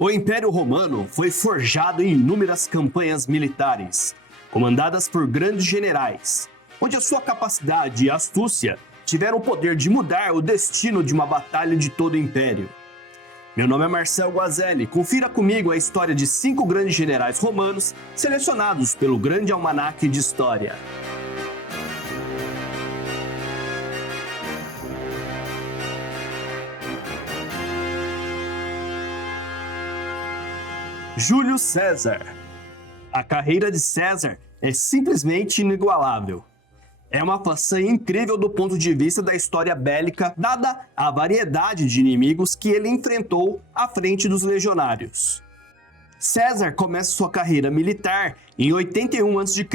O Império Romano foi forjado em inúmeras campanhas militares, comandadas por grandes generais, onde a sua capacidade e astúcia tiveram o poder de mudar o destino de uma batalha de todo o Império. Meu nome é Marcel Guazelli, confira comigo a história de 5 grandes generais romanos selecionados pelo Grande Almanaque de História. Júlio César. A carreira de César é simplesmente inigualável. É uma façanha incrível do ponto de vista da história bélica, dada a variedade de inimigos que ele enfrentou à frente dos legionários. César começa sua carreira militar em 81 a.C.,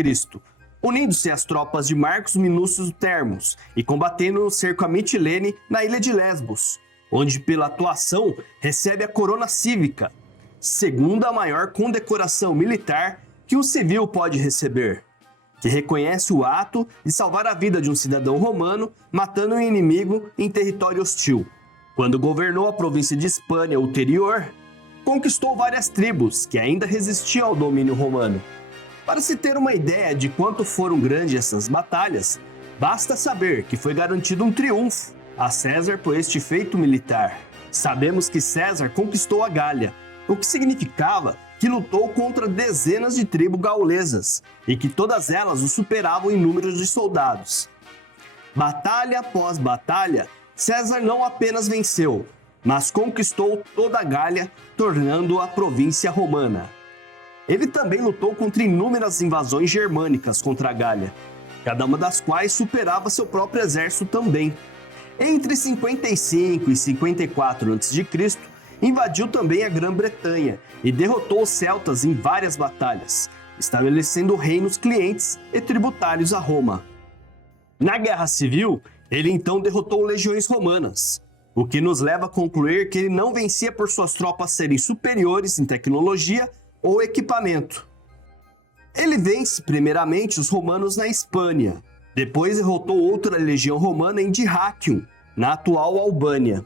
unindo-se às tropas de Marcos Minúcio Termos e combatendo no cerco a Mitilene na ilha de Lesbos, onde pela atuação recebe a coroa cívica, segunda maior condecoração militar que um civil pode receber, que reconhece o ato de salvar a vida de um cidadão romano matando um inimigo em território hostil. Quando governou a província de Hispânia Ulterior, conquistou várias tribos que ainda resistiam ao domínio romano. Para se ter uma ideia de quanto foram grandes essas batalhas, basta saber que foi garantido um triunfo a César por este feito militar. Sabemos que César conquistou a Gália, o que significava que lutou contra dezenas de tribos gaulesas e que todas elas o superavam em números de soldados. Batalha após batalha, César não apenas venceu, mas conquistou toda a Gália, tornando-a província romana. Ele também lutou contra inúmeras invasões germânicas contra a Gália, cada uma das quais superava seu próprio exército também. Entre 55 e 54 a.C., invadiu também a Grã-Bretanha e derrotou os celtas em várias batalhas, estabelecendo reinos clientes e tributários a Roma. Na Guerra Civil, ele então derrotou legiões romanas, o que nos leva a concluir que ele não vencia por suas tropas serem superiores em tecnologia ou equipamento. Ele vence primeiramente os romanos na Hispânia, depois derrotou outra legião romana em Dyrrachium, na atual Albânia,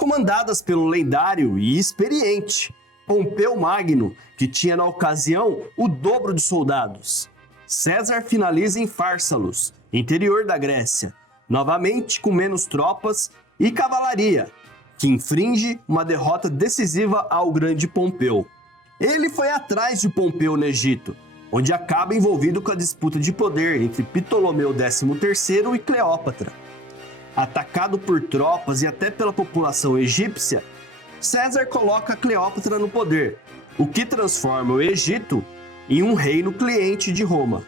comandadas pelo lendário e experiente Pompeu Magno, que tinha na ocasião o dobro de soldados. César finaliza em Fársalos, interior da Grécia, novamente com menos tropas e cavalaria, que infringe uma derrota decisiva ao grande Pompeu. Ele foi atrás de Pompeu no Egito, onde acaba envolvido com a disputa de poder entre Ptolomeu XIII e Cleópatra. Atacado por tropas e até pela população egípcia, César coloca Cleópatra no poder, o que transforma o Egito em um reino cliente de Roma.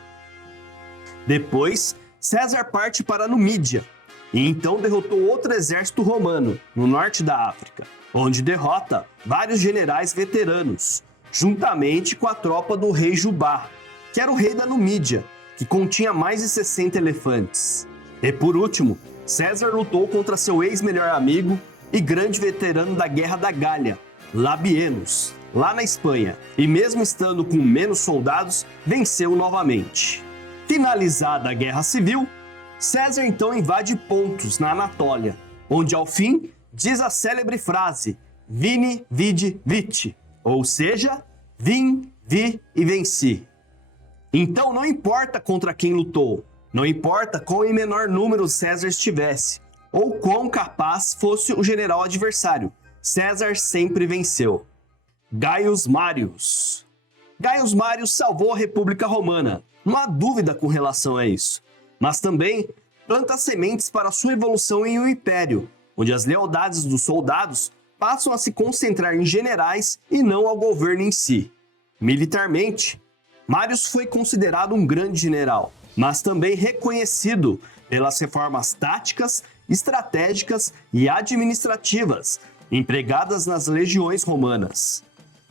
Depois, César parte para a Numídia e então derrotou outro exército romano no norte da África, onde derrota vários generais veteranos, juntamente com a tropa do rei Jubá, que era o rei da Numídia, que continha mais de 60 elefantes. E por último, César lutou contra seu ex-melhor amigo e grande veterano da Guerra da Gália, Labienus, lá na Espanha, e mesmo estando com menos soldados, venceu novamente. Finalizada a Guerra Civil, César então invade Pontos, na Anatólia, onde ao fim diz a célebre frase Vini, vidi, vici, ou seja, vim, vi e venci. Então não importa contra quem lutou, não importa quão em menor número César estivesse, ou quão capaz fosse o general adversário, César sempre venceu. Gaius Marius. Gaius Marius salvou a República Romana, não há dúvida com relação a isso, mas também planta sementes para sua evolução em um império, onde as lealdades dos soldados passam a se concentrar em generais e não ao governo em si. Militarmente, Marius foi considerado um grande general, mas também reconhecido pelas reformas táticas, estratégicas e administrativas empregadas nas legiões romanas.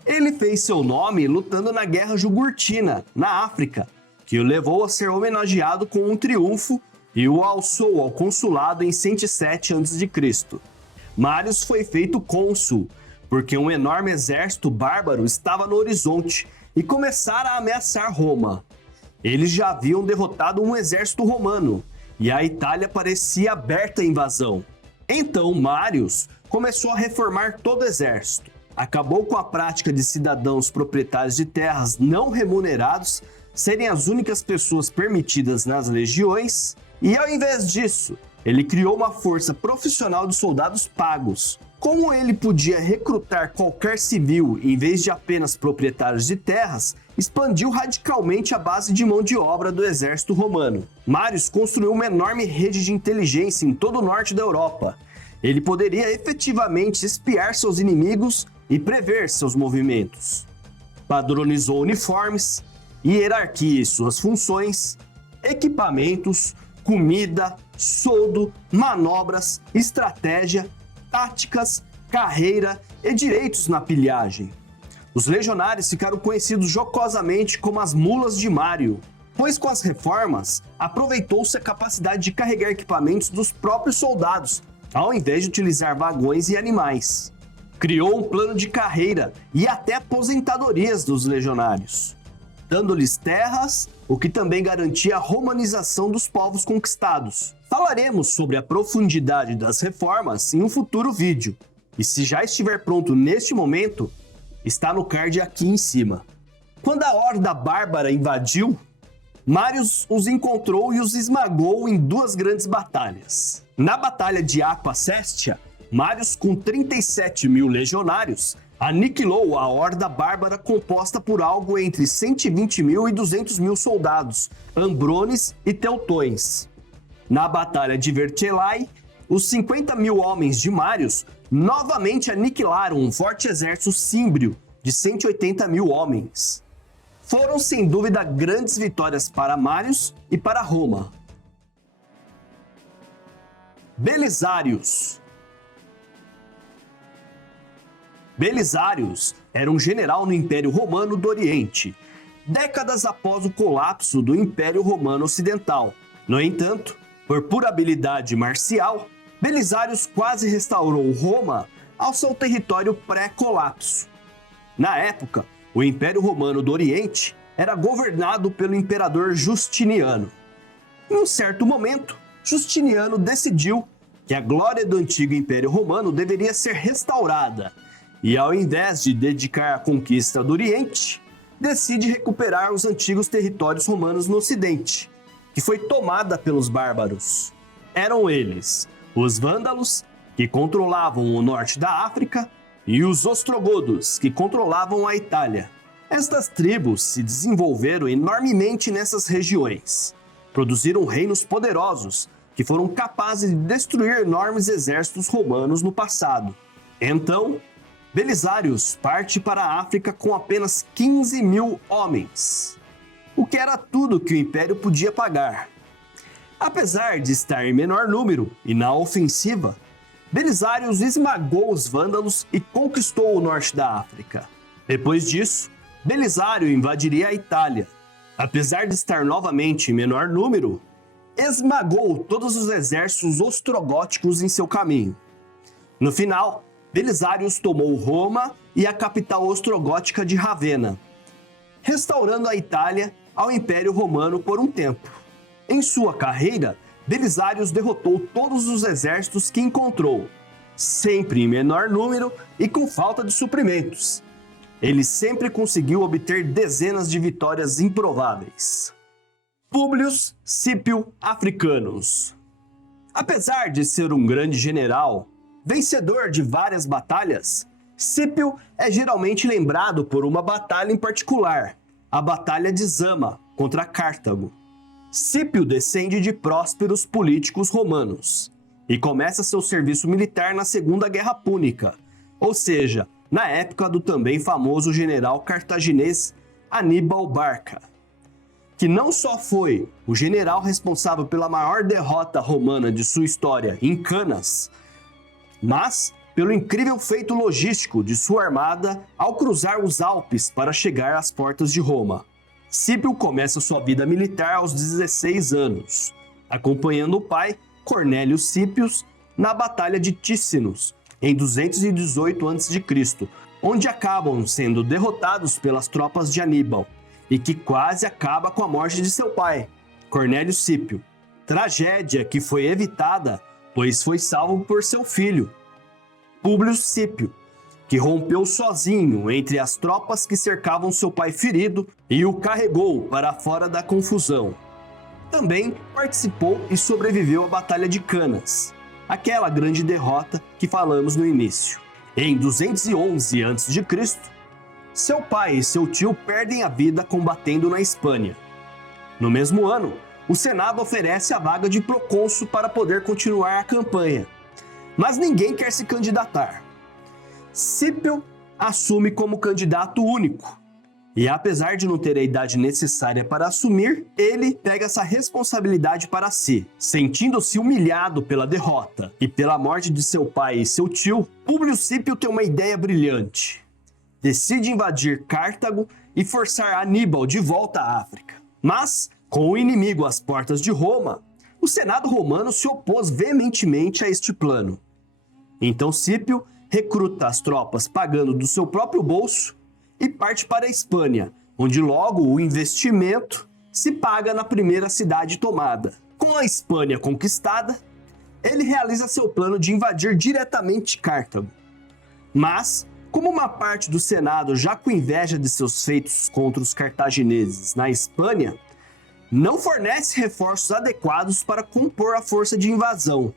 Ele fez seu nome lutando na Guerra Jugurtina, na África, que o levou a ser homenageado com um triunfo e o alçou ao consulado em 107 a.C. Marius foi feito cônsul, porque um enorme exército bárbaro estava no horizonte e começara a ameaçar Roma. Eles já haviam derrotado um exército romano, e a Itália parecia aberta à invasão. Então Marius começou a reformar todo o exército, acabou com a prática de cidadãos proprietários de terras não remunerados serem as únicas pessoas permitidas nas legiões, e ao invés disso, ele criou uma força profissional de soldados pagos. Como ele podia recrutar qualquer civil em vez de apenas proprietários de terras, expandiu radicalmente a base de mão de obra do exército romano. Marius construiu uma enorme rede de inteligência em todo o norte da Europa. Ele poderia efetivamente espiar seus inimigos e prever seus movimentos. Padronizou uniformes, hierarquia e suas funções, equipamentos, comida, soldo, manobras, estratégia, táticas, carreira e direitos na pilhagem. Os legionários ficaram conhecidos jocosamente como as mulas de Mário, pois com as reformas aproveitou-se a capacidade de carregar equipamentos dos próprios soldados, ao invés de utilizar vagões e animais. Criou um plano de carreira e até aposentadorias dos legionários, dando-lhes terras, o que também garantia a romanização dos povos conquistados. Falaremos sobre a profundidade das reformas em um futuro vídeo, e se já estiver pronto neste momento, está no card aqui em cima. Quando a horda bárbara invadiu, Marius os encontrou e os esmagou em duas grandes batalhas. Na Batalha de Aqua Sestia, Marius, com 37 mil legionários, aniquilou a horda bárbara composta por algo entre 120 mil e 200 mil soldados, ambrones e teutões. Na Batalha de Vercellae, os 50 mil homens de Marius novamente aniquilaram um forte exército símbrio de 180 mil homens. Foram sem dúvida grandes vitórias para Marius e para Roma. Belisarius. Belisarius era um general no Império Romano do Oriente, décadas após o colapso do Império Romano Ocidental. No entanto, por pura habilidade marcial, Belisarius quase restaurou Roma ao seu território pré-colapso. Na época, o Império Romano do Oriente era governado pelo imperador Justiniano. Em um certo momento, Justiniano decidiu que a glória do antigo Império Romano deveria ser restaurada, e ao invés de dedicar à conquista do Oriente, decide recuperar os antigos territórios romanos no Ocidente, que foi tomada pelos bárbaros. Eram eles os vândalos, que controlavam o norte da África, e os ostrogodos, que controlavam a Itália. Estas tribos se desenvolveram enormemente nessas regiões. Produziram reinos poderosos, que foram capazes de destruir enormes exércitos romanos no passado. Então, Belisarius parte para a África com apenas 15 mil homens, o que era tudo que o Império podia pagar. Apesar de estar em menor número e na ofensiva, Belisarius esmagou os vândalos e conquistou o norte da África. Depois disso, Belisário invadiria a Itália. Apesar de estar novamente em menor número, esmagou todos os exércitos ostrogóticos em seu caminho. No final, Belisarius tomou Roma e a capital ostrogótica de Ravenna, restaurando a Itália ao Império Romano por um tempo. Em sua carreira, Belisarius derrotou todos os exércitos que encontrou, sempre em menor número e com falta de suprimentos. Ele sempre conseguiu obter dezenas de vitórias improváveis. Publio Scipio Africanus. Apesar de ser um grande general, vencedor de várias batalhas, Scipio é geralmente lembrado por uma batalha em particular, a Batalha de Zama contra Cartago. Scipio descende de prósperos políticos romanos e começa seu serviço militar na Segunda Guerra Púnica, ou seja, na época do também famoso general cartaginês Aníbal Barca, que não só foi o general responsável pela maior derrota romana de sua história em Canas, mas pelo incrível feito logístico de sua armada ao cruzar os Alpes para chegar às portas de Roma. Scipio começa sua vida militar aos 16 anos, acompanhando o pai, Cornélio Scipio, na Batalha de Tícinus, em 218 a.C., onde acabam sendo derrotados pelas tropas de Aníbal, e que quase acaba com a morte de seu pai, Cornélio Scipio. Tragédia que foi evitada, pois foi salvo por seu filho, Publio Scipio, que rompeu sozinho entre as tropas que cercavam seu pai ferido e o carregou para fora da confusão. Também participou e sobreviveu à Batalha de Canas, aquela grande derrota que falamos no início. Em 211 a.C., seu pai e seu tio perdem a vida combatendo na Espanha. No mesmo ano, o Senado oferece a vaga de procônsul para poder continuar a campanha, mas ninguém quer se candidatar. Scipio assume como candidato único, e apesar de não ter a idade necessária para assumir, ele pega essa responsabilidade para si. Sentindo-se humilhado pela derrota e pela morte de seu pai e seu tio, Públio Scipio tem uma ideia brilhante. Decide invadir Cartago e forçar Aníbal de volta à África. Mas, com o inimigo às portas de Roma, o Senado romano se opôs veementemente a este plano. Então Scipio recruta as tropas pagando do seu próprio bolso e parte para a Espanha, onde logo o investimento se paga na primeira cidade tomada. Com a Espanha conquistada, ele realiza seu plano de invadir diretamente Cartago. Mas, como uma parte do Senado já com inveja de seus feitos contra os cartagineses na Espanha, não fornece reforços adequados para compor a força de invasão.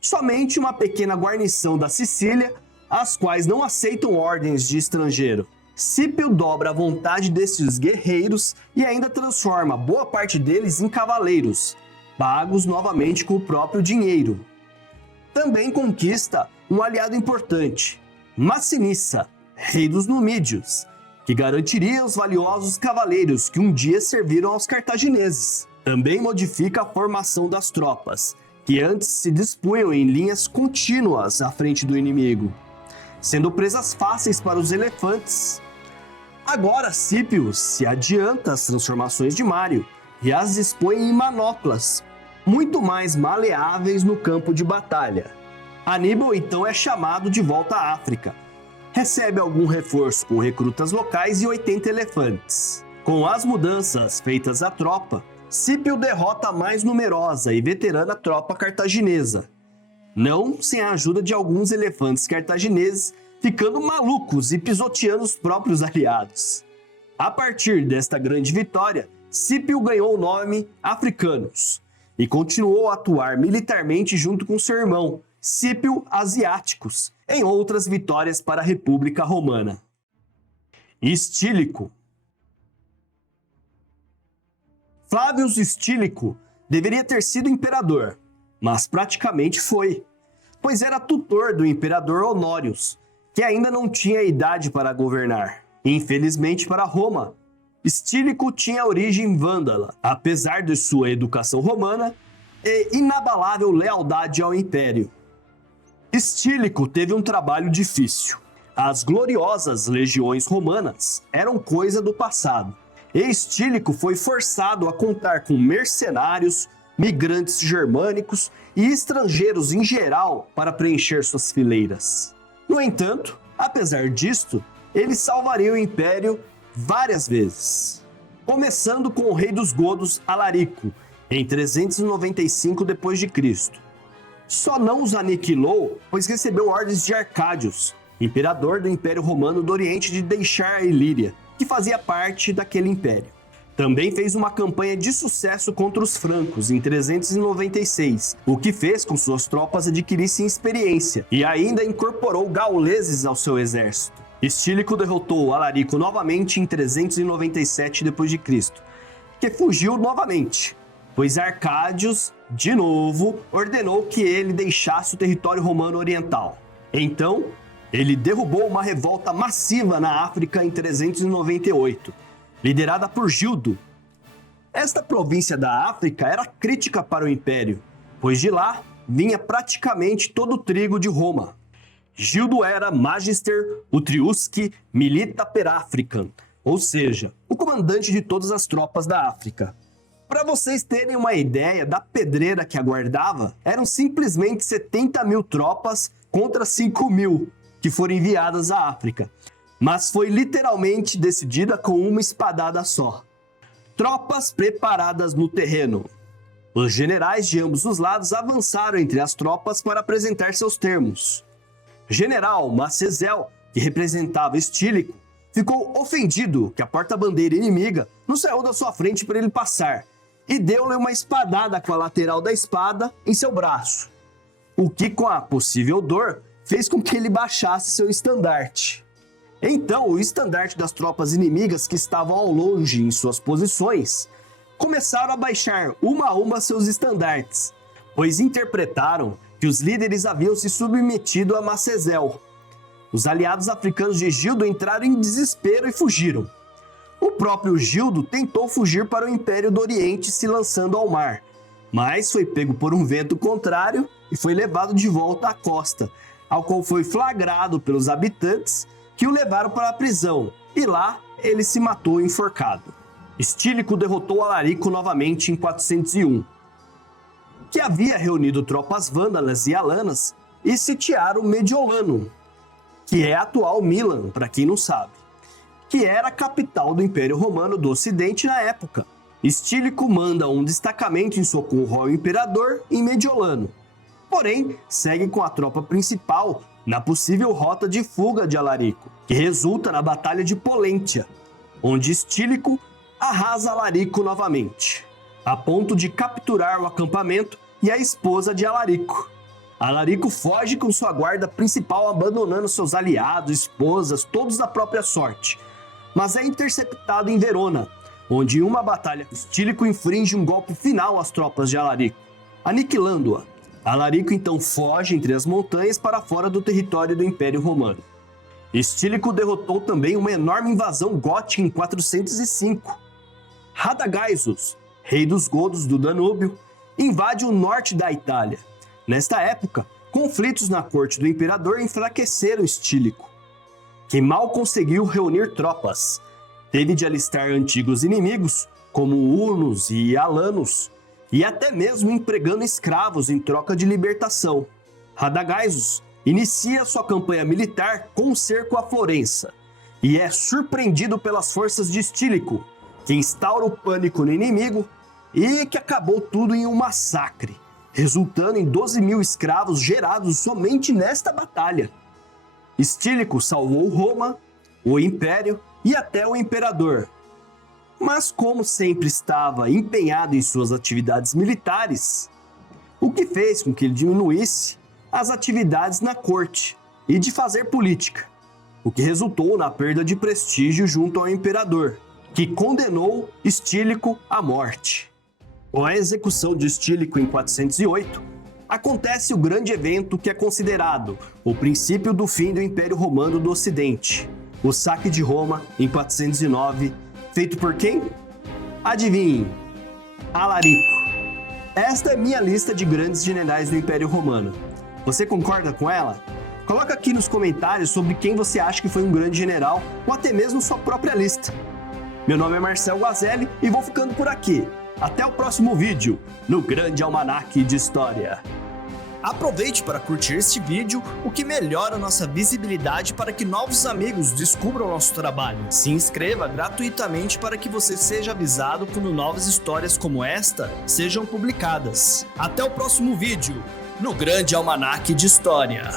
Somente uma pequena guarnição da Sicília, as quais não aceitam ordens de estrangeiro. Scipio dobra a vontade desses guerreiros e ainda transforma boa parte deles em cavaleiros, pagos novamente com o próprio dinheiro. Também conquista um aliado importante, Massinissa, rei dos Numídios, que garantiria os valiosos cavaleiros que um dia serviram aos cartagineses. Também modifica a formação das tropas, que antes se dispunham em linhas contínuas à frente do inimigo, sendo presas fáceis para os elefantes. Agora Scipio se adianta às transformações de Mário e as dispõe em manoplas, muito mais maleáveis no campo de batalha. Aníbal então é chamado de volta à África. Recebe algum reforço com recrutas locais e 80 elefantes. Com as mudanças feitas à tropa, Scipio derrota a mais numerosa e veterana tropa cartaginesa, não sem a ajuda de alguns elefantes cartagineses ficando malucos e pisoteando os próprios aliados. A partir desta grande vitória, Scipio ganhou o nome Africanus e continuou a atuar militarmente junto com seu irmão, Scipio Asiáticos, em outras vitórias para a República Romana. Estílico. Flávio Estílico deveria ter sido imperador, mas praticamente foi, pois era tutor do imperador Honorius, que ainda não tinha idade para governar. Infelizmente para Roma, Estílico tinha origem vândala, apesar de sua educação romana e inabalável lealdade ao império. Estílico teve um trabalho difícil. As gloriosas legiões romanas eram coisa do passado, e Estílico foi forçado a contar com mercenários, migrantes germânicos e estrangeiros em geral para preencher suas fileiras. No entanto, apesar disto, ele salvaria o império várias vezes, começando com o rei dos godos Alarico, em 395 d.C. Só não os aniquilou, pois recebeu ordens de Arcádios, imperador do Império Romano do Oriente, de deixar a Ilíria, que fazia parte daquele império. Também fez uma campanha de sucesso contra os francos em 396, o que fez com suas tropas adquirissem experiência, e ainda incorporou gauleses ao seu exército. Estílico derrotou Alarico novamente em 397 d.C., que fugiu novamente, pois Arcádios, de novo, ordenou que ele deixasse o território romano oriental. Então, ele derrubou uma revolta massiva na África em 398, liderada por Gildo. Esta província da África era crítica para o império, pois de lá vinha praticamente todo o trigo de Roma. Gildo era Magister Utriusque Milita per Africam, ou seja, o comandante de todas as tropas da África. Para vocês terem uma ideia da pedreira que aguardava, eram simplesmente 70 mil tropas contra 5 mil que foram enviadas à África, mas foi literalmente decidida com uma espadada só. Tropas preparadas no terreno. Os generais de ambos os lados avançaram entre as tropas para apresentar seus termos. General Macezel, que representava Estílico, ficou ofendido que a porta-bandeira inimiga não saiu da sua frente para ele passar e deu-lhe uma espadada com a lateral da espada em seu braço, o que, com a possível dor, fez com que ele baixasse seu estandarte. Então, o estandarte das tropas inimigas que estavam ao longe em suas posições começaram a baixar uma a uma seus estandartes, pois interpretaram que os líderes haviam se submetido a Macezel. Os aliados africanos de Gildo entraram em desespero e fugiram. O próprio Gildo tentou fugir para o Império do Oriente se lançando ao mar, mas foi pego por um vento contrário e foi levado de volta à costa, ao qual foi flagrado pelos habitantes que o levaram para a prisão, e lá ele se matou enforcado. Estílico derrotou Alarico novamente em 401, que havia reunido tropas vândalas e alanas e sitiaram Mediolano, que é a atual Milan, para quem não sabe, que era a capital do Império Romano do Ocidente na época. Estílico manda um destacamento em socorro ao imperador em Mediolano, porém segue com a tropa principal na possível rota de fuga de Alarico, que resulta na Batalha de Pollentia, onde Estílico arrasa Alarico novamente, a ponto de capturar o acampamento e a esposa de Alarico. Alarico foge com sua guarda principal, abandonando seus aliados, esposas, todos da própria sorte, mas é interceptado em Verona, onde em uma batalha Estílico infringe um golpe final às tropas de Alarico, aniquilando-a. Alarico então foge entre as montanhas para fora do território do Império Romano. Estílico derrotou também uma enorme invasão gótica em 405. Radagaisus, rei dos godos do Danúbio, invade o norte da Itália. Nesta época, conflitos na corte do imperador enfraqueceram Estílico, que mal conseguiu reunir tropas. Teve de alistar antigos inimigos, como hunos e alanos, e até mesmo empregando escravos em troca de libertação. Radagaisus inicia sua campanha militar com um cerco à Florença, e é surpreendido pelas forças de Estílico, que instaura o pânico no inimigo e que acabou tudo em um massacre, resultando em 12.000 escravos gerados somente nesta batalha. Estílico salvou Roma, o Império e até o Imperador. Mas como sempre estava empenhado em suas atividades militares, o que fez com que ele diminuísse as atividades na corte e de fazer política, o que resultou na perda de prestígio junto ao Imperador, que condenou Estílico à morte. Com a execução de Estílico em 408, acontece o grande evento que é considerado o princípio do fim do Império Romano do Ocidente, o saque de Roma em 409, feito por quem? Adivinhem, Alarico. Esta é minha lista de grandes generais do Império Romano. Você concorda com ela? Coloca aqui nos comentários sobre quem você acha que foi um grande general, ou até mesmo sua própria lista. Meu nome é Marcel Guazelli e vou ficando por aqui. Até o próximo vídeo, no Grande Almanaque de História. Aproveite para curtir este vídeo, o que melhora nossa visibilidade para que novos amigos descubram nosso trabalho. Se inscreva gratuitamente para que você seja avisado quando novas histórias como esta sejam publicadas. Até o próximo vídeo, no Grande Almanaque de História.